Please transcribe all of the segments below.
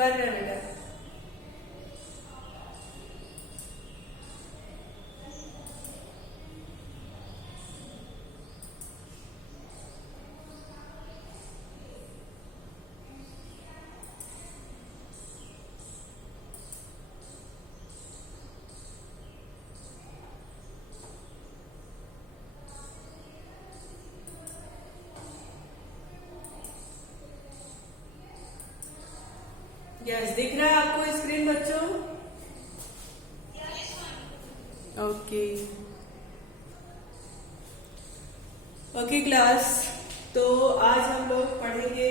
कर रहे हैं बेटा। यस, दिख रहा है आपको स्क्रीन बच्चों? ओके ओके क्लास, तो आज हम लोग पढ़ेंगे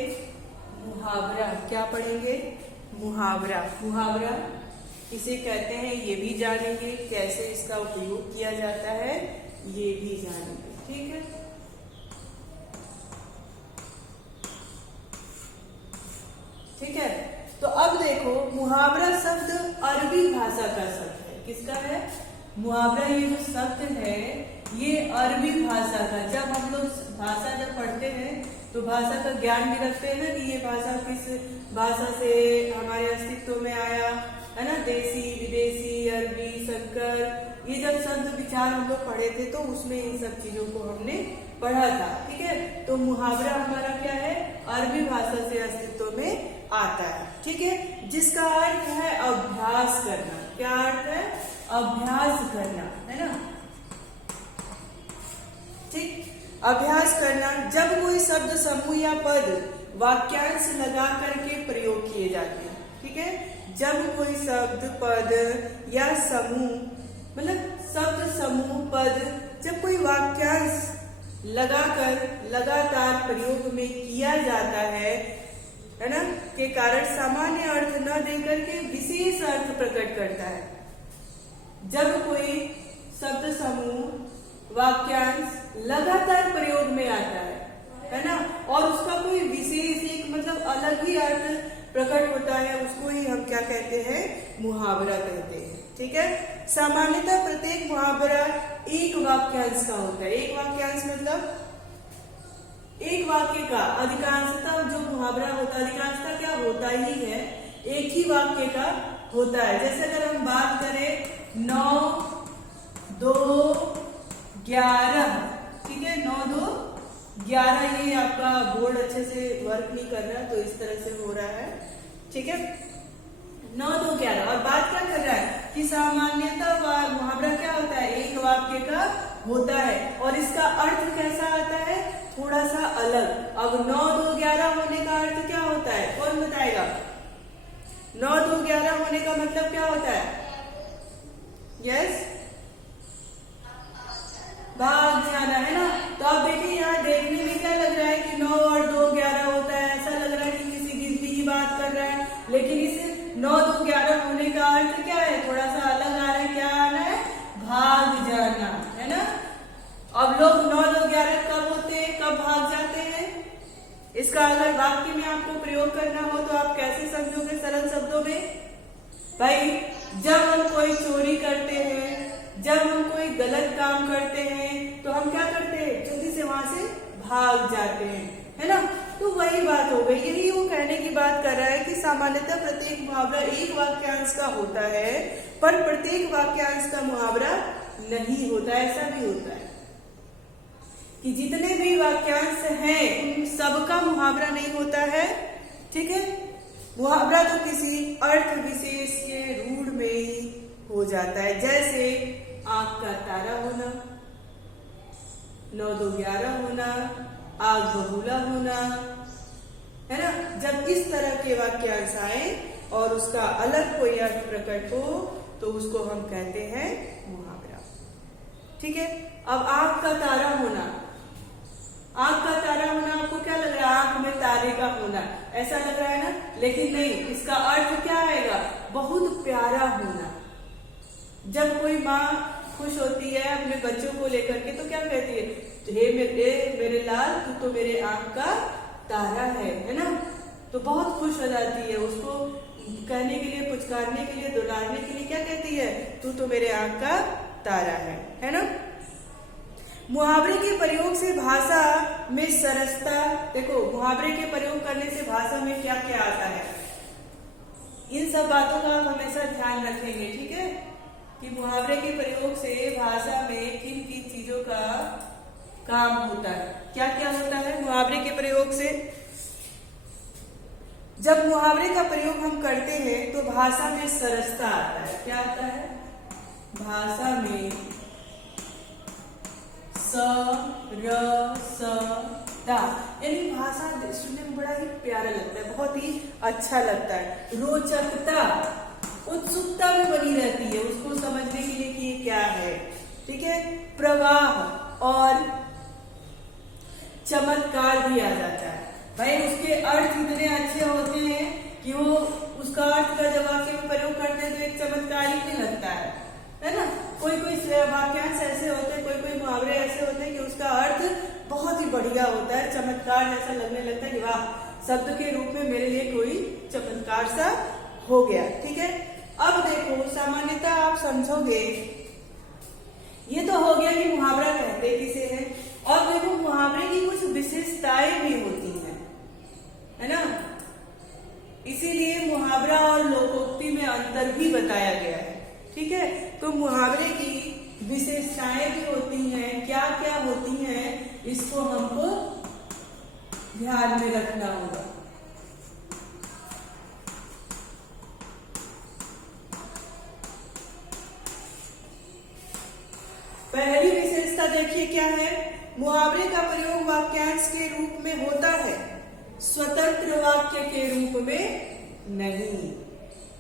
मुहावरा। क्या पढ़ेंगे? मुहावरा। मुहावरा इसे कहते हैं, ये भी जानेंगे कैसे इसका उपयोग किया जाता है, ये भी जानेंगे। ठीक है, ठीक है। तो अब देखो, मुहावरा शब्द अरबी भाषा का शब्द है। किसका है? मुहावरा ये जो शब्द है ये अरबी भाषा का। जब हम लोग भाषा जब पढ़ते हैं तो भाषा का ज्ञान भी रखते हैं ना, कि ये भाषा किस भाषा से हमारे अस्तित्व में आया है ना। देसी, विदेशी, अरबी, संकर, ये जब शब्द विचार हम लोग पढ़े थे तो उसमें इन सब चीजों को हमने पढ़ा था। ठीक है, तो मुहावरा हमारा क्या है? अरबी भाषा से अस्तित्व में आता है। ठीक है, जिसका अर्थ है अभ्यास करना। क्या अर्थ है? अभ्यास करना, है ना। ठीक, अभ्यास करना। जब कोई शब्द, समूह या पद वाक्यांश लगा करके प्रयोग किए जाते हैं। ठीक है, जब कोई शब्द, पद या समूह, मतलब शब्द, समूह, पद, जब कोई वाक्यांश लगाकर लगातार प्रयोग में किया जाता है ना, के कारण सामान्य अर्थ न देकर के विशेष अर्थ प्रकट करता है। जब कोई शब्द, समूह, वाक्यांश लगातार प्रयोग में आता है ना, और उसका कोई विशेष एक मतलब अलग ही अर्थ प्रकट होता है, उसको ही हम क्या कहते हैं? मुहावरा कहते हैं। ठीक है, सामान्यतः प्रत्येक मुहावरा एक वाक्यांश का होता है। एक वाक्यांश मतलब एक वाक्य का। अधिकांशतः जो मुहावरा होता है, अधिकांशतः क्या होता ही है, एक ही वाक्य का होता है। जैसे अगर हम बात करें 9, 2, 11, ठीक है, 9, 2, 11, ये आपका बोर्ड अच्छे से वर्क नहीं कर रहा तो इस तरह से हो रहा है। ठीक है, 9, 2, 11। और बात क्या कर रहा है कि सामान्यतः मुहावरा क्या होता है? एक वाक्य का होता है और इसका अर्थ कैसा आता है? थोड़ा सा अलग। अब 9, 2, 11 होने का अर्थ क्या होता है? कौन बताएगा? 9, 2, 11 होने का मतलब क्या होता है? यस, भाग जाना, है ना। तो आप देखिए, यहाँ देखने में क्या लग रहा है कि 9 और 2, 11 होता है। ऐसा लग रहा है कि किसी गिनती की बात कर रहा है, लेकिन इस 9, 2, 11 होने का अर्थ क्या है? थोड़ा सा अलग आ रहा है। क्या आ रहा है? भाग जाना, है ना। अब लोग 9, 2, 11 कब होते हैं, कब भाग जाते हैं? इसका अगर वाक्य में आपको प्रयोग करना हो तो आप कैसे समझोगे सरल शब्दों में? भाई, जब हम कोई चोरी करते हैं, जब हम कोई गलत काम करते हैं तो हम क्या करते हैं? जल्दी से वहां से भाग जाते हैं, है ना। तो वही बात हो गई। यही वो कहने की बात कर रहा है कि सामान्यतः प्रत्येक मुहावरा एक वाक्यांश का होता है, पर प्रत्येक वाक्यांश का मुहावरा नहीं होता। ऐसा भी होता है कि जितने भी वाक्यांश हैं उन सबका मुहावरा नहीं होता है। ठीक है, मुहावरा तो किसी अर्थ विशेष के रूढ़ में ही हो जाता है। जैसे आंख का तारा होना, 9, 2, 11 होना, आग बबूला होना, है ना। जब इस तरह के वाक्यांश आए और उसका अलग कोई अर्थ प्रकट हो तो उसको हम कहते हैं मुहावरा। ठीक है, अब आंख का तारा होना, आंख का तारा होना आपको क्या लग रहा है? आंख में तारे का होना, ऐसा लग रहा है ना। लेकिन नहीं, इसका अर्थ क्या आएगा? बहुत प्यारा होना। जब कोई माँ खुश होती है अपने बच्चों को लेकर के तो क्या कहती है? हे मेरे लाल, तू तो मेरे आंख का तारा है ना। तो बहुत खुश हो जाती है, उसको कहने के लिए, पुचकारने के लिए, दुलारने के लिए क्या कहती है? तू तो मेरे आंख का तारा है ना। मुहावरे के प्रयोग से भाषा में सरसता, देखो मुहावरे के प्रयोग करने से भाषा में क्या क्या आता है? इन सब बातों का आप हमेशा ध्यान रखेंगे, ठीक है, कि मुहावरे के प्रयोग से भाषा में किन किन चीजों का काम होता है, क्या क्या होता है मुहावरे के प्रयोग से। जब मुहावरे का प्रयोग हम करते हैं तो भाषा में सरसता आता है। क्या आता है? भाषा में सरसता, यानी भाषा सुनने में बड़ा ही प्यारा लगता है, बहुत ही अच्छा लगता है। रोचकता, उत्सुकता में बनी रहती है उसको समझने के लिए कि ये क्या है, ठीक है। प्रवाह और चमत्कार भी आ जाता है। भाई उसके अर्थ इतने अच्छे होते हैं कि वो उसका अर्थ का जब वाक्य में प्रयोग करते हैं तो एक चमत्कारी भी लगता है ना। कोई कोई वाक्यांश ऐसे होते हैं, कोई कोई मुहावरे ऐसे होते हैं कि उसका अर्थ बहुत ही बढ़िया होता है, चमत्कार जैसा लगने लगता है कि वाह, शब्द के रूप में मेरे लिए कोई चमत्कार सा हो गया, ठीक है। अब देखो, सामान्यतः आप समझोगे, ये तो हो गया कि मुहावरा कहते किसे है, और देखो मुहावरे की कुछ विशेषताएं भी होती हैं, है ना। इसीलिए मुहावरा और लोकोक्ति में अंतर भी बताया गया है, ठीक है। तो मुहावरे की विशेषताएं भी होती हैं, क्या क्या होती हैं, इसको हमको ध्यान में रखना होगा। पहली विशेषता देखिए क्या है, मुहावरे का प्रयोग वाक्यांश के रूप में होता है, स्वतंत्र वाक्य के रूप में नहीं।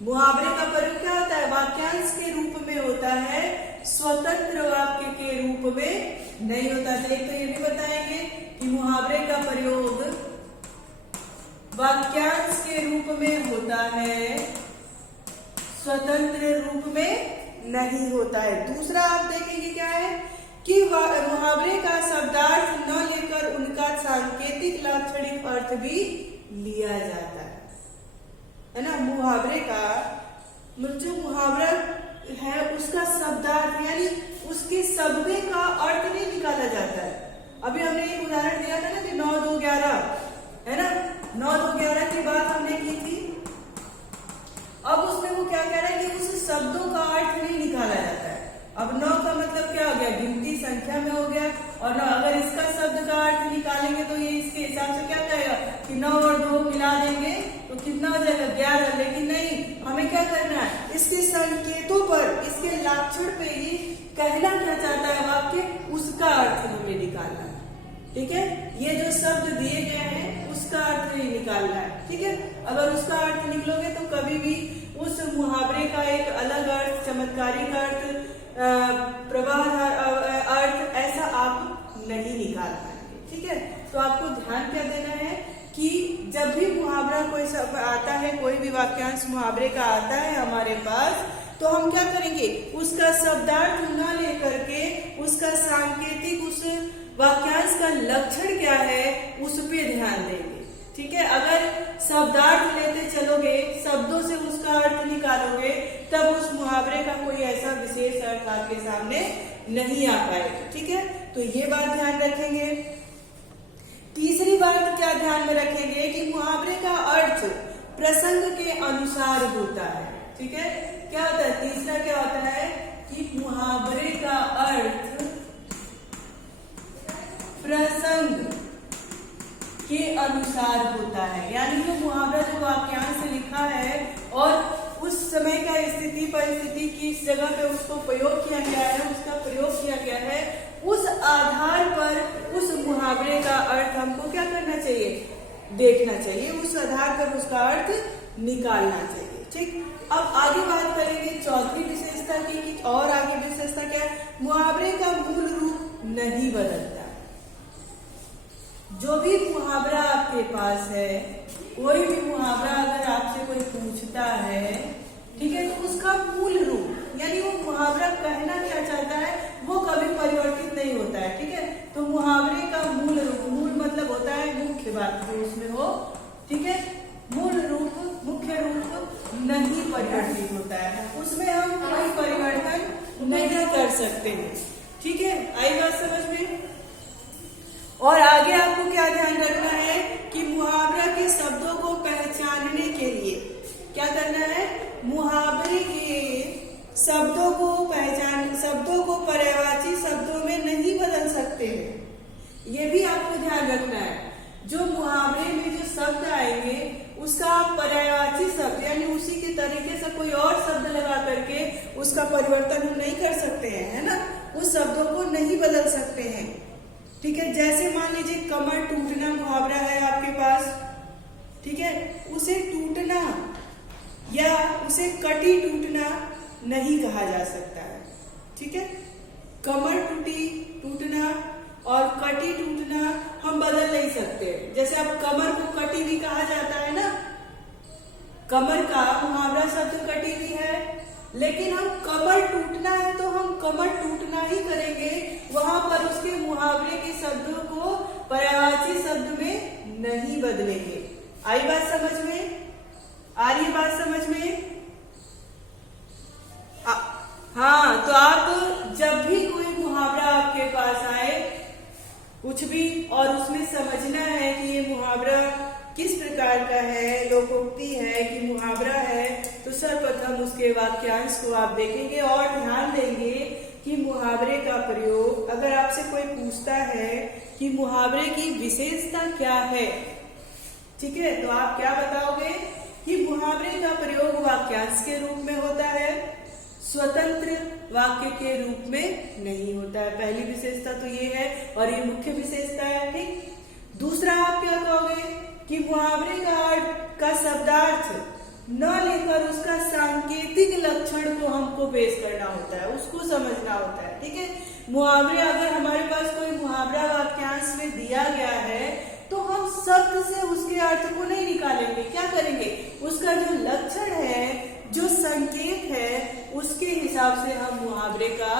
मुहावरे का प्रयोग क्या होता है? वाक्यांश के रूप में होता है, स्वतंत्र वाक्य के रूप में नहीं होता। एक तो ये भी बताएंगे कि मुहावरे का प्रयोग वाक्यांश के रूप में होता है, स्वतंत्र रूप में नहीं होता है। दूसरा आप देखेंगे क्या है कि मुहावरे का शब्दार्थ न लेकर उनका सांकेतिक लाक्षणिक अर्थ भी लिया जाता है ना। मुहावरे का जो मुहावरा है उसका शब्दार्थ यानी उसके शब्दे का अर्थ नहीं निकाला जाता है। अभी हमने एक उदाहरण दिया था ना कि 9 2 11 है ना, 9 2 11 की बात हमने की थी। अब उसमें वो क्या कह रहा है कि उस शब्दों का अर्थ नहीं निकाला जाता है। अब 9 का मतलब क्या हो गया? गिनती संख्या में हो गया, और 9 अगर इसका शब्द का अर्थ निकालेंगे तो ये इसके हिसाब से क्या कहेगा कि 9 और 2 मिला देंगे तो कितना हो जाएगा? 11। लेकिन नहीं, हमें क्या करना है, इसके संकेतों पर, इसके लक्षण पे ही कहना क्या चाहता है वाक्य, उसका अर्थ हमें निकालना है, ठीक है। ये जो शब्द दिए गए हैं उसका अर्थ नहीं निकालना है, ठीक है। अगर उसका अर्थ निकलोगे तो कभी भी उस मुहावरे का एक अलग अर्थ, चमत्कारी का अर्थ, प्रवाह अर्थ ऐसा आप नहीं निकाल पाएंगे, ठीक है। तो आपको ध्यान क्या देना है कि जब भी मुहावरा कोई आता है, कोई भी वाक्यांश मुहावरे का आता है हमारे पास, तो हम क्या करेंगे, उसका शब्दार्थ न लेकर के उसका सांकेतिक, उस वाक्यांश का लक्षण क्या है उस पे ध्यान देंगे, ठीक है। अगर शब्दार्थ लेते चलोगे, शब्दों से उसका अर्थ निकालोगे, तब उस मुहावरे का कोई ऐसा विशेष अर्थ आपके सामने नहीं आ पाएगा, ठीक है। तो ये बात ध्यान रखेंगे। तीसरी बात क्या ध्यान में रखेंगे कि मुहावरे का अर्थ प्रसंग के अनुसार होता है, ठीक है। क्या होता है? तीसरा क्या होता है कि मुहावरे का अर्थ प्रसंग के अनुसार होता है, यानी जो मुहावरा जो वाक्यांश से लिखा है और उस समय का स्थिति परिस्थिति किस जगह पे उसको प्रयोग किया गया है, उसका प्रयोग किया गया है, उस आधार पर उस मुहावरे का अर्थ हमको क्या करना चाहिए? देखना चाहिए, उस आधार पर उसका अर्थ निकालना चाहिए, ठीक। अब आगे बात करेंगे चौथी विशेषता की कि और आगे विशेषता क्या है? मुहावरे का मूल रूप नहीं बदलता। जो भी मुहावरा आपके पास है, कोई भी मुहावरा अगर आपसे कोई पूछता है, ठीक है, तो उसका मूल रूप यानी वो मुहावरा कहना क्या चाहता है वो कभी परिवर्तित नहीं होता है, ठीक है। तो मुहावरे का मूल रूप, मूल मतलब होता है मुख्य बात जो उसमें हो, ठीक है। मूल रूप, मुख्य रूप नहीं परिवर्तित होता है, उसमें हम कोई परिवर्तन नहीं कर सकते हैं, ठीक है। आई बात समझ में? और आगे आपको क्या ध्यान रखना है कि मुहावरा के शब्दों को पहचानने के लिए क्या करना है, मुहावरे के शब्दों को पर्यायवाची शब्दों में नहीं बदल सकते हैं। ये भी आपको ध्यान रखना है। जो मुहावरे में जो शब्द आएंगे उसका पर्यायवाची शब्द यानी उसी के तरीके से कोई और शब्द लगा करके उसका परिवर्तन हम नहीं कर सकते हैं, है ना। उस शब्दों को नहीं बदल सकते हैं, ठीक है। जैसे मान लीजिए कमर टूटना मुहावरा है आपके पास, ठीक है। उसे टूटना या उसे कटी टूटना नहीं कहा जा सकता है, ठीक है। कमर टूटना और कटी टूटना हम बदल नहीं सकते। जैसे अब कमर को कटी भी कहा जाता है ना, कमर का मुहावरा शब्द कटी भी है, लेकिन हम कमर टूटना है तो हम कमर टूटना ही करेंगे, वहां पर उसके मुहावरे के शब्दों को पर्यायवाची शब्द में नहीं बदलेंगे। आई बात समझ में? आ रही बात समझ में? हाँ, तो आप जब भी कोई मुहावरा आपके पास आए कुछ भी और उसमें समझना है कि ये मुहावरा किस प्रकार का है, लोकोक्ति है कि मुहावरा है, तो सर्वप्रथम उसके वाक्यांश को आप देखेंगे और ध्यान देंगे कि मुहावरे का प्रयोग, अगर आपसे कोई पूछता है कि मुहावरे की विशेषता क्या है, ठीक है, तो आप क्या बताओगे कि मुहावरे का प्रयोग वाक्यांश के रूप में होता है, स्वतंत्र वाक्य के रूप में नहीं होता है। पहली विशेषता तो ये है और ये मुख्य विशेषता है, ठीक। दूसरा आप क्या कहोगे कि मुहावरे का शब्दार्थ न लेकर उसका सांकेतिक लक्षण को हमको पेश करना होता है, उसको समझना होता है, ठीक है। मुहावरे, अगर हमारे पास कोई मुहावरा वाक्यांश में दिया गया है तो हम शब्द से उसके अर्थ को नहीं निकालेंगे, क्या करेंगे, उसका जो लक्षण है, जो संकेत है, उसके हिसाब से हम मुहावरे का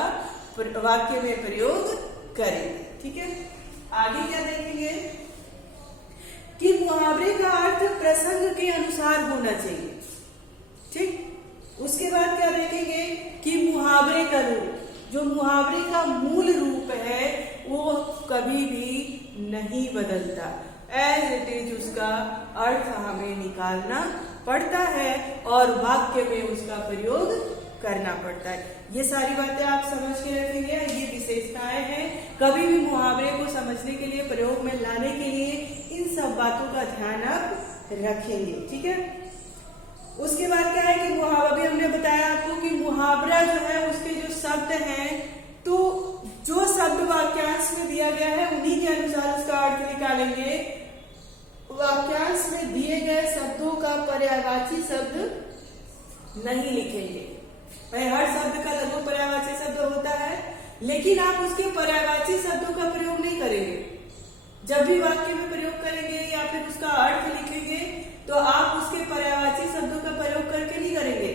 वाक्य में प्रयोग करेंगे, ठीक है। आगे क्या देखेंगे कि मुहावरे का अर्थ प्रसंग के अनुसार होना चाहिए, ठीक। उसके बाद क्या देखेंगे कि मुहावरे का रूप, जो मुहावरे का मूल रूप है वो कभी भी नहीं बदलता, एज इट इज उसका अर्थ हमें निकालना पड़ता है और वाक्य में उसका प्रयोग करना पड़ता है। ये सारी बातें आप समझ के रखेंगे, ये विशेषताएं हैं। कभी भी मुहावरे को समझने के लिए, प्रयोग में लाने के लिए इन सब बातों का ध्यान आप रखेंगे, ठीक है। उसके बाद क्या है कि मुहावरा, भी हमने बताया आपको कि मुहावरा जो है उसके जो शब्द हैं, तो जो शब्द वाक्यांश में दिया गया है उन्हीं के अनुसार उसका अर्थ निकालेंगे। वाक्यांश में दिए गए शब्दों का पर्यायवाची शब्द नहीं लिखेंगे। हर शब्द का लघु पर्यायवाची शब्द होता है, लेकिन आप उसके पर्यायवाची शब्दों का प्रयोग नहीं करेंगे। जब भी वाक्य में प्रयोग करेंगे या फिर उसका अर्थ लिखेंगे तो आप उसके पर्यायवाची शब्दों का प्रयोग करके नहीं करेंगे,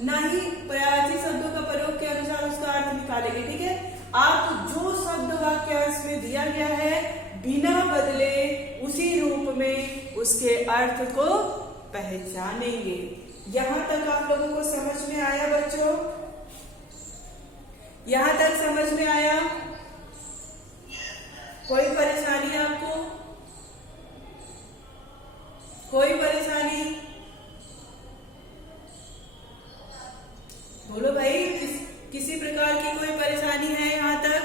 ना ही पर्यायवाची शब्दों का प्रयोग के अनुसार उसका अर्थ निकालेंगे, ठीक है। आप जो शब्द वाक्यांश में दिया गया है बिना बदले उसी रूप में उसके अर्थ को पहचानेंगे। यहाँ तक आप लोगों को समझ में आया बच्चों? यहाँ तक समझ में आया? कोई परेशानी आपको? कोई परेशानी? बोलो भाई, किसी प्रकार की कोई परेशानी है? यहाँ तक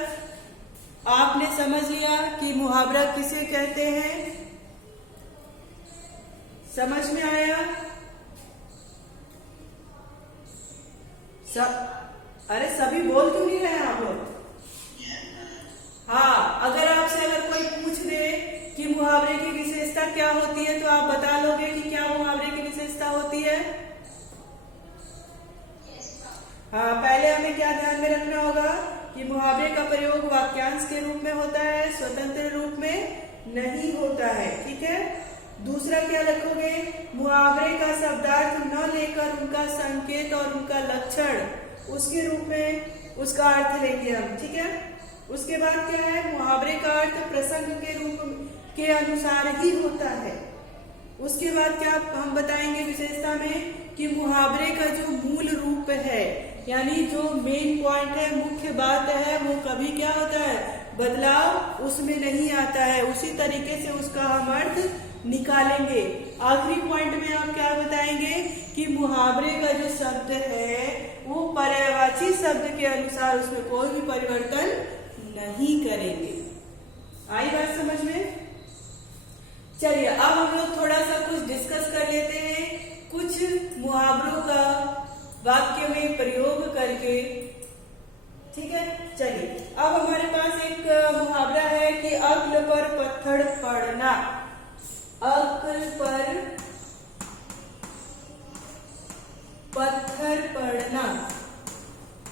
आपने समझ लिया कि मुहावरा किसे कहते हैं? समझ में आया? अरे सभी बोल क्यों नहीं रहे आप लोग? हाँ, अगर कोई पूछ दे कि मुहावरे की विशेषता क्या होती है तो आप बता लोगे कि क्या मुहावरे की विशेषता होती है? हाँ, पहले हमें क्या ध्यान में रखना होगा कि मुहावरे का प्रयोग वाक्यांश के रूप में होता है, स्वतंत्र रूप में नहीं होता है, ठीक है। दूसरा क्या रखोगे, मुहावरे का शब्दार्थ न लेकर उनका संकेत और उनका लक्षण उसके रूप में उसका अर्थ लेंगे हम, ठीक है। उसके बाद क्या है, मुहावरे का अर्थ प्रसंग के रूप के अनुसार ही होता है। उसके बाद क्या हम बताएंगे विशेषता में कि मुहावरे का जो मूल रूप है, यानी जो मेन पॉइंट है, मुख्य बात है, वो कभी क्या होता है, बदलाव उसमें नहीं आता है, उसी तरीके से उसका हम अर्थ निकालेंगे। आखिरी पॉइंट में आप क्या बताएंगे कि मुहावरे का जो शब्द है वो पर्यायवाची शब्द के अनुसार उसमें कोई भी परिवर्तन नहीं करेंगे। आई बात समझ में? चलिए अब हम लोग थोड़ा सा कुछ डिस्कस कर लेते हैं, कुछ मुहावरों का वाक्य में प्रयोग करके। ठीक है, चलिए अब हमारे पास एक मुहावरा है कि अक्ल पर पत्थर पड़ना। अक्ल पर पत्थर पड़ना।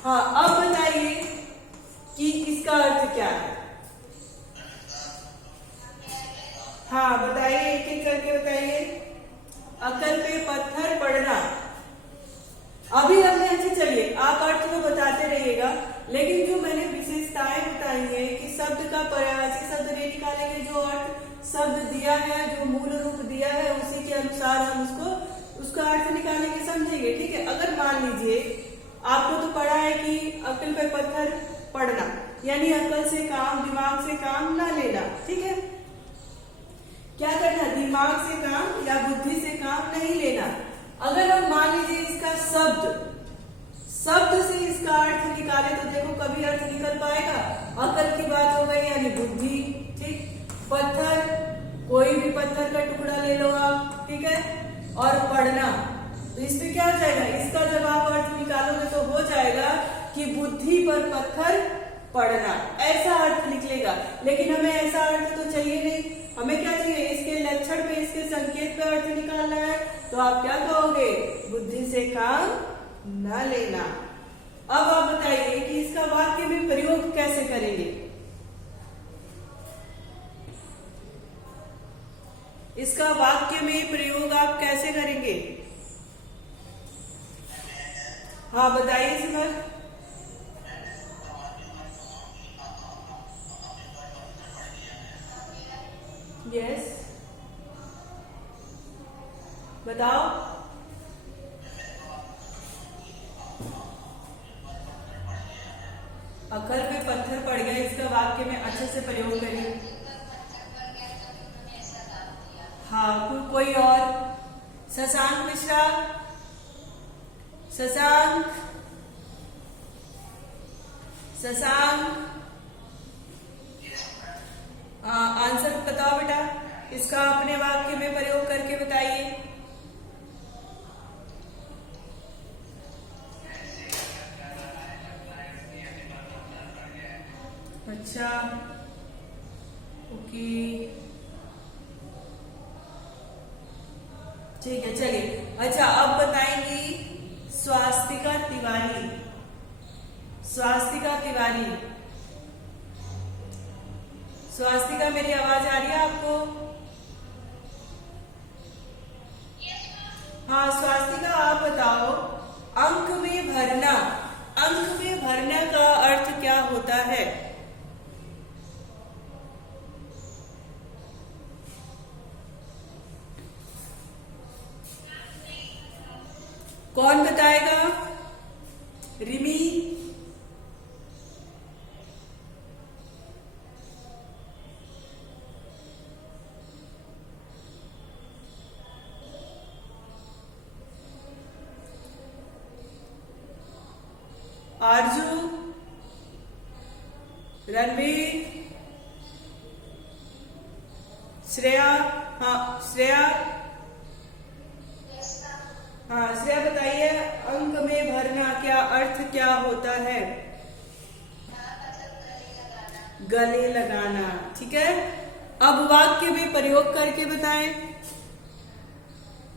हाँ, अब बताइए कि इसका अर्थ क्या है। हाँ बताइए, एक एक करके बताइए। अकल पे पत्थर पड़ना। अभी हमने अच्छे, चलिए आप अर्थ तो बताते रहिएगा, लेकिन जो मैंने विशेषताएं बताई है कि शब्द का पर्यायवाची शब्द नहीं निकालेंगे, जो अर्थ शब्द दिया है, जो मूल रूप दिया है उसी के अनुसार हम उसका अर्थ निकालेंगे, समझेंगे। ठीक है, अगर मान लीजिए आपको तो पढ़ा है कि अकल पे पत्थर पड़ना यानी अकल से काम, दिमाग से काम ना लेना। ठीक है, क्या करना, दिमाग से काम या बुद्धि से काम नहीं लेना। अगर हम मान लीजिए इसका शब्द से इसका अर्थ निकाले तो देखो कभी अर्थ निकल पाएगा। अकल की बात हो गई यानी बुद्धि। ठीक, पत्थर, कोई भी पत्थर का टुकड़ा ले लो आप, ठीक है, और पढ़ना, तो इसमें क्या हो जाएगा, इसका जब आप अर्थ निकालोगे तो हो जाएगा कि बुद्धि पर पत्थर पढ़ना, ऐसा अर्थ निकलेगा। लेकिन हमें ऐसा अर्थ तो चाहिए नहीं, हमें क्या चाहिए, इसके लक्षण पे, इसके संकेत पे अर्थ निकालना है। तो आप क्या कहोगे, बुद्धि से काम न लेना। अब आप बताइए कि इसका वाक्य में प्रयोग कैसे करेंगे। इसका वाक्य में प्रयोग आप कैसे करेंगे? हाँ बताइए सिमर। यस, बताओ। अकल पे पत्थर पड़ गया, इसका वाक्य में अच्छे से प्रयोग करिए। हाँ, कोई और? शशांक मिश्रा, शशांक, आंसर बताओ बेटा, इसका अपने वाक्य में प्रयोग करके बताइए। अच्छा, ओके, ठीक है, चलिए। अच्छा, अब बताएंगी स्वास्तिका तिवारी। स्वास्तिका तिवारी, स्वास्तिका मेरी आवाज आ रही है आपको? हाँ स्वास्तिका, आप बताओ, अंक में भरना, अंक में भरना का अर्थ क्या होता है? कौन बताएगा? रिमी, आरजू, रणवीर, श्रेया। हाँ श्रेया, हाँ श्रेया बताइए, अंक में भरना क्या अर्थ क्या होता है? गले लगाना। ठीक है, अब वाक्य में प्रयोग करके बताएं।